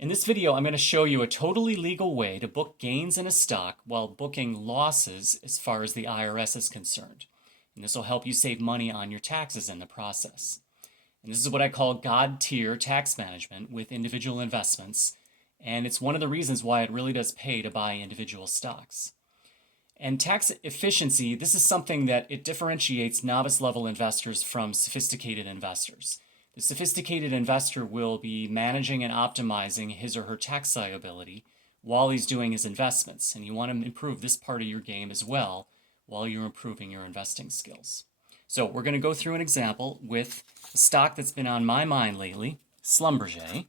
In this video, I'm going to show you a totally legal way to book gains in a stock while booking losses as far as the IRS is concerned. And this will help you save money on your taxes in the process. And this is what I call God-tier tax management with individual investments. And it's one of the reasons why it really does pay to buy individual stocks. And tax efficiency, this is something that it differentiates novice level investors from sophisticated investors. The sophisticated investor will be managing and optimizing his or her tax liability while he's doing his investments. And you want to improve this part of your game as well while you're improving your investing skills. So we're going to go through an example with a stock that's been on my mind lately, Schlumberger.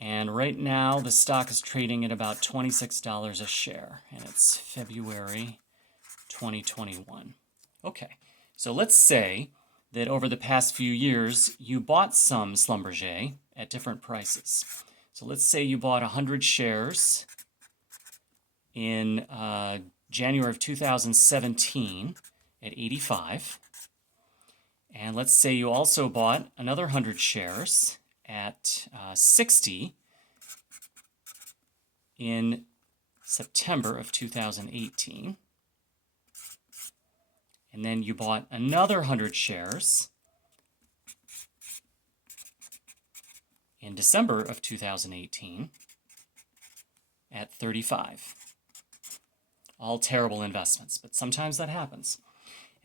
And right now the stock is trading at about $26 a share, and it's February 2021. Okay, so let's say that over the past few years you bought some Schlumberger at different prices. So let's say you bought 100 shares in January of 2017 at 85. And let's say you also bought another 100 shares at 60 in September of 2018. And then you bought another 100 shares in December of 2018 at 35. All terrible investments, but sometimes that happens.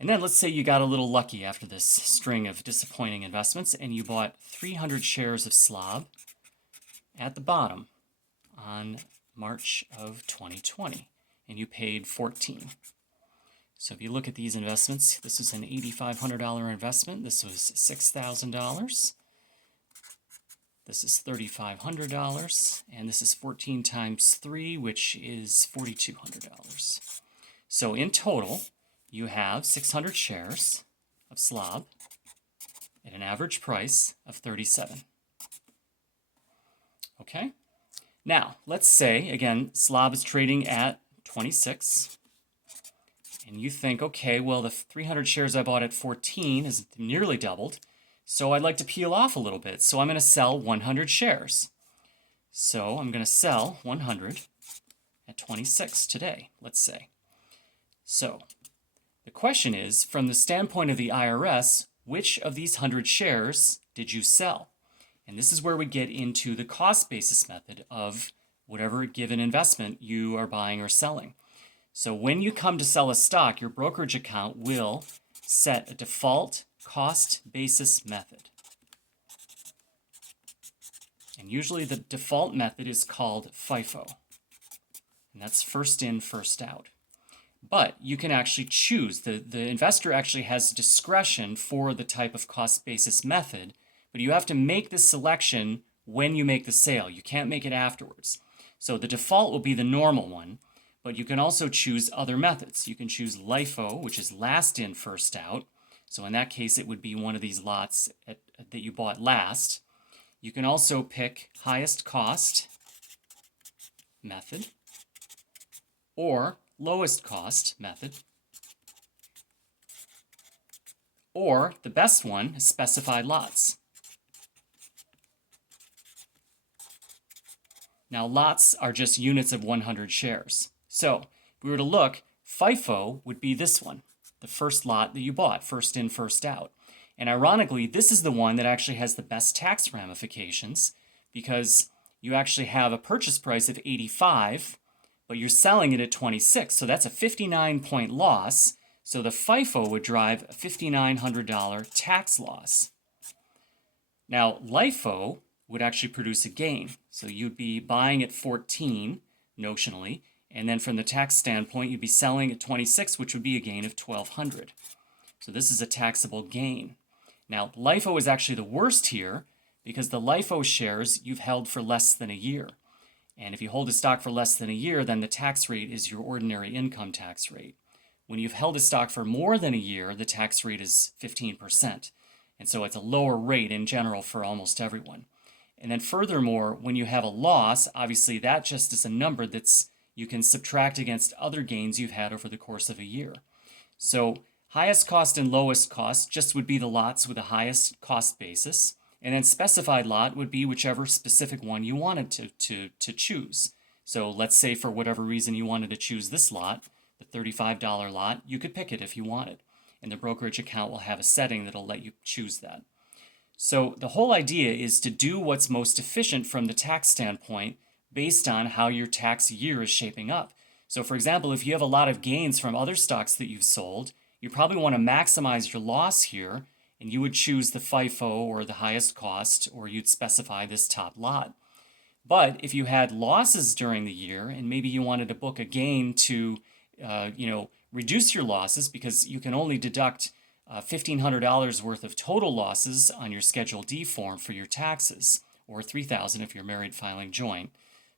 And then let's say you got a little lucky after this string of disappointing investments and you bought 300 shares of SLOB at the bottom on March of 2020, and you paid 14. So if you look at these investments, this was an $8,500 investment. This was $6,000. This is $3,500, and this is 14 times 3, which is $4,200. So in total, you have 600 shares of SLOB at an average price of 37. Okay? Now, let's say, again, SLOB is trading at 26. And you think, okay, well, the 300 shares I bought at 14 is nearly doubled. So I'd like to peel off a little bit. So I'm going to sell 100 shares. So I'm going to sell 100 at 26 today, let's say. So the question is, from the standpoint of the IRS, which of these 100 shares did you sell? And this is where we get into the cost basis method of whatever given investment you are buying or selling. So when you come to sell a stock, your brokerage account will set a default cost basis method. And usually the default method is called FIFO. And that's first in, first out. But you can actually choose. The investor actually has discretion for the type of cost basis method, but you have to make the selection when you make the sale. You can't make it afterwards. So the default will be the normal one, but you can also choose other methods. You can choose LIFO, which is last in, first out. So in that case, it would be one of these lots that you bought last. You can also pick highest cost method or lowest cost method, or the best one is specified lots. Now, lots are just units of 100 shares. So if we were to look, FIFO would be this one, the first lot that you bought, first in, first out. And ironically, this is the one that actually has the best tax ramifications because you actually have a purchase price of 85, but you're selling it at 26. So that's a 59-point loss. So the FIFO would drive a $5,900 tax loss. Now, LIFO would actually produce a gain. So you'd be buying at 14 notionally, and then from the tax standpoint, you'd be selling at 26, which would be a gain of $1,200. So this is a taxable gain. Now, LIFO is actually the worst here because the LIFO shares you've held for less than a year. And if you hold a stock for less than a year, then the tax rate is your ordinary income tax rate. When you've held a stock for more than a year, the tax rate is 15%. And so it's a lower rate in general for almost everyone. And then furthermore, when you have a loss, obviously that just is a number that's you can subtract against other gains you've had over the course of a year. So highest cost and lowest cost just would be the lots with the highest cost basis. And then specified lot would be whichever specific one you wanted to choose. So let's say for whatever reason you wanted to choose this lot, the $35 lot, you could pick it if you wanted. And the brokerage account will have a setting that'll let you choose that. So the whole idea is to do what's most efficient from the tax standpoint based on how your tax year is shaping up. So for example, if you have a lot of gains from other stocks that you've sold, you probably want to maximize your loss here, and you would choose the FIFO or the highest cost, or you'd specify this top lot. But if you had losses during the year and maybe you wanted to book a gain to reduce your losses because you can only deduct $1,500 worth of total losses on your Schedule D form for your taxes, or $3,000 if you're married filing joint,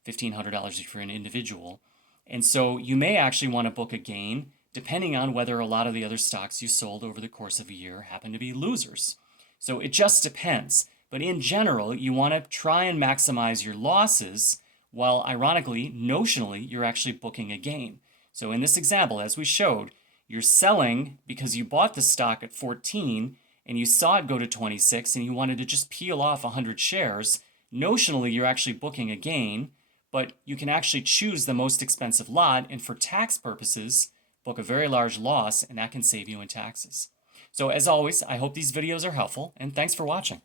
$1,500 if you're an individual. And so you may actually want to book a gain depending on whether a lot of the other stocks you sold over the course of a year happen to be losers. So it just depends. But in general, you want to try and maximize your losses while, ironically, notionally, you're actually booking a gain. So in this example, as we showed, you're selling because you bought the stock at 14 and you saw it go to 26 and you wanted to just peel off 100 shares. Notionally, you're actually booking a gain, but you can actually choose the most expensive lot and for tax purposes, book a very large loss, and that can save you in taxes. So as always, I hope these videos are helpful, and thanks for watching.